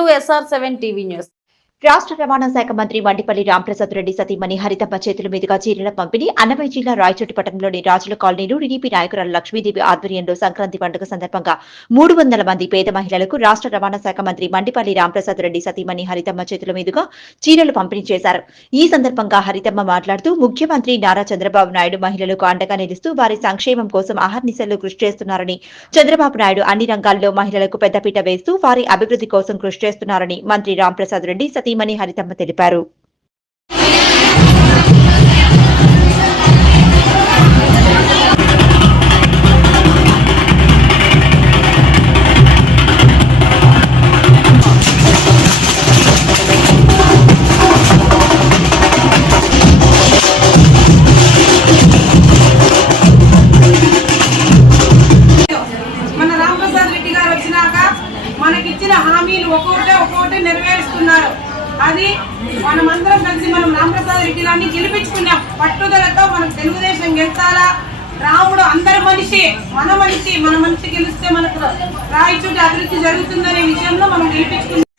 to SR7 TV News. రాష్ట్ర రవాణా శాఖ మంత్రి మండిపల్లి రాంప్రసాద్ రెడ్డి సతీమణి హరితమ్మ చేతుల మీదుగా చీరల పంపిణీ అన్నమయ్య జిల్లా రాయచోటి పట్టణంలోని రాజుల కాలనీలో టీడీపీ నాయకురాలు లక్ష్మీదేవి ఆధ్వర్యంలో సంక్రాంతి పండుగ సందర్భంగా 300 మంది పేద మహిళలకు రాష్ట్ర రవాణా శాఖ మంత్రి మండిపల్లి రాంప్రసాద్ రెడ్డి సతీమణి హరితమ్మ చేతుల మీదుగా చీరలు పంపిణీ చేశారు. ఈ సందర్భంగా హరితమ్మ మాట్లాడుతూ ముఖ్యమంత్రి నారా చంద్రబాబు నాయుడు మహిళలకు అండగా నిలుస్తూ వారి సంక్షేమం కోసం అహర్నిశలు కృషి చేస్తున్నారని, చంద్రబాబు నాయుడు అన్ని రంగాల్లో మహిళలకు పెద్దపీట వేస్తూ వారి అభివృద్ధి కోసం కృషి చేస్తున్నారని మంత్రి రాంప్రసాద్ రెడ్డి సతీమణి హరితమ్మ తెలిపారు. మన రాంప్రసాద్ రెడ్డి గారు వచ్చినాక మనకిచ్చిన హామీలు ఒక్కొక్కటి నెరవేరుస్తున్నారు. అది మనమందరం కలిసి మనం రాంప్రసాద్ రెడ్డి గారిని గెలిపించుకున్నాం. పట్టుదలతో మనం తెలుగుదేశం గెలిచాలా, రాముడు అందరి మనిషి, మన మనిషి గెలిస్తే మనకు రాయచోటి అభివృద్ధి జరుగుతుందనే విషయంలో మనం గెలిపించుకున్నాం.